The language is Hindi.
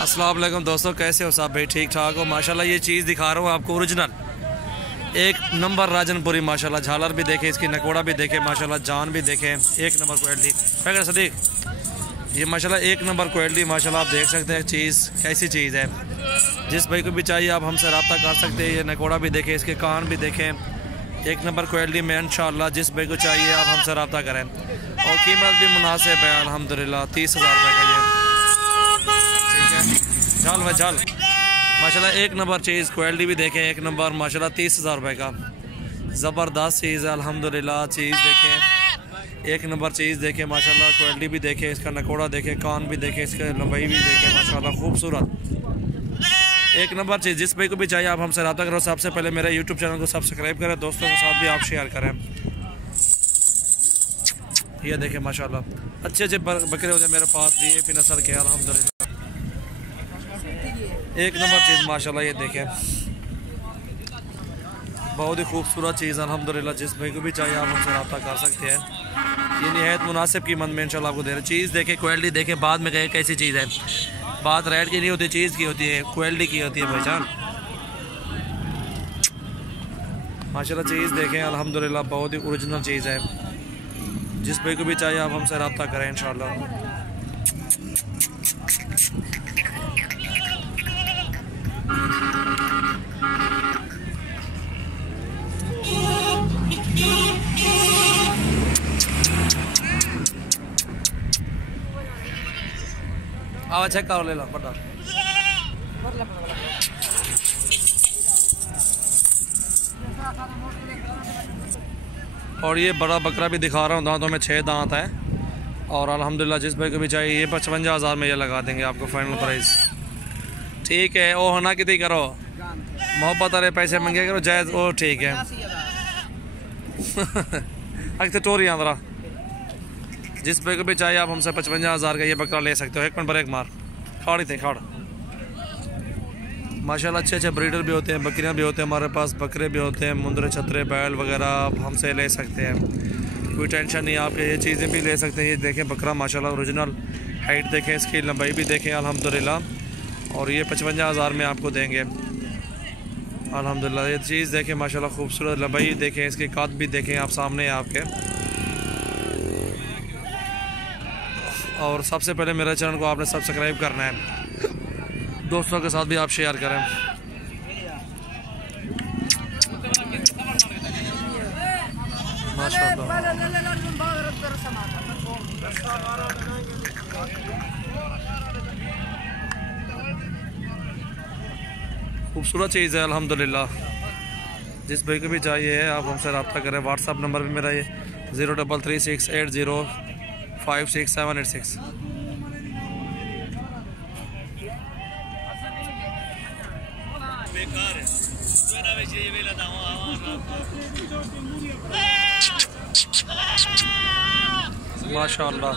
अस्सलाम वालेकुम दोस्तों, कैसे हो सब भाई? ठीक ठाक हो? माशाल्लाह ये चीज़ दिखा रहा हूँ आपको ओरिजिनल एक नंबर राजनपुरी। माशाल्लाह झालर भी देखे, इसकी नकोड़ा भी देखे, माशाल्लाह जान भी देखे, एक नंबर क्वालिटी। फैक्टर सदीक ये माशाल्लाह एक नंबर क्वालिटी। माशाल्लाह आप देख सकते हैं चीज़ कैसी चीज़ है। जिस भाई को भी चाहिए आप हमसे रब्ता कर सकते हैं। ये नकोड़ा भी देखें, इसके कान भी देखें, एक नंबर क्वालिटी में। इंशाल्लाह जिस भाई को चाहिए आप हमसे रब्ता करें और कीमत भी मुनासिब है अल्हम्दुलिल्लाह। 30,000 रुपये का ये ठीक है। झाल भाई झाल माशाल्लाह एक नंबर चीज़, क्वालिटी भी देखें एक नंबर माशाल्लाह। 30,000 रुपये का ज़बरदस्त चीज़ है अल्हम्दुलिल्लाह। चीज़ देखें एक नंबर चीज़ देखें माशाल्लाह, क्वालिटी भी देखें, इसका नकोड़ा देखें, कान भी देखें, इसका लंबाई भी देखें माशाल्लाह खूबसूरत एक नंबर चीज़। जिस भाई को भी चाहिए आप हमसे रब्ता करो। सबसे पहले मेरे यूट्यूब चैनल को सब्सक्राइब करें, दोस्तों के साथ भी आप शेयर करें। ये देखें माशाल्लाह अच्छे अच्छे बकरे होते हैं मेरे पास भी ये नस्ल के अल्हम्दुलिल्लाह एक नंबर चीज़ माशाल्लाह। ये देखें बहुत ही खूबसूरत चीज़ अल्हम्दुलिल्लाह। जिस भाई को भी चाहिए आप हमसे रब्ता कर सकते हैं। ये निहायत मुनासिब कीमत में इंशाल्लाह आपको दे रहे। चीज़ देखें, क्वालिटी देखें, बाद में कहें कैसी चीज़ है। बात रेट की नहीं होती, चीज़ की होती है, क्वालिटी की होती है भाईजान। माशाल्लाह चीज़ देखें अल्हम्दुलिल्लाह बहुत ही ओरिजिनल चीज़ है। जिस भाई को भी चाहिए आप हमसे रब्ता करें इंशाल्लाह। आवा चेक करो, ले लो बड़ा। और ये बड़ा बकरा भी दिखा रहा हूँ, दांतों में 6 दांत है और अल्हम्दुलिल्लाह जिस भाई को भी चाहिए ये 55,000 में ये लगा देंगे आपको फाइनल प्राइस। ठीक है ओ होना कितनी करो, मोहब्बत वाले पैसे मंगे करो जायज़ ओ ठीक है। अक्सर टोरी आंध्रा जिस भाई को भी चाहिए आप हमसे 55,000 का ये बकरा ले सकते हो। एक मिनट ब्रेक मार, खाड़ी थे खाड़ माशाल्लाह अच्छे अच्छे ब्रीडर भी होते हैं, बकरियां भी होते हैं हमारे पास, बकरे भी होते हैं, मुंदरे छतरे बैल वगैरह आप हमसे ले सकते हैं, कोई टेंशन नहीं। आप ये चीज़ें भी ले सकते हैं। ये देखें बकरा माशाल्लाह ओरिजिनल हाइट देखें, इसकी लंबाई भी देखें अल्हम्दुलिल्लाह और ये 55,000 में आपको देंगे अल्हम्दुलिल्लाह। ये चीज़ देखें माशाल्लाह खूबसूरत लंबाई देखें, इसके काद भी देखें आप सामने आपके। और सबसे पहले मेरे चैनल को आपने सब्सक्राइब करना है, दोस्तों के साथ भी आप शेयर करें। माशाल्लाह खूबसूरत चीज़ है अल्हम्दुलिल्लाह। जिस भाई को भी चाहिए आप हमसे रब्ता करें। व्हाट्सअप नंबर भी मेरा ये 033680568786। माशाल्लाह।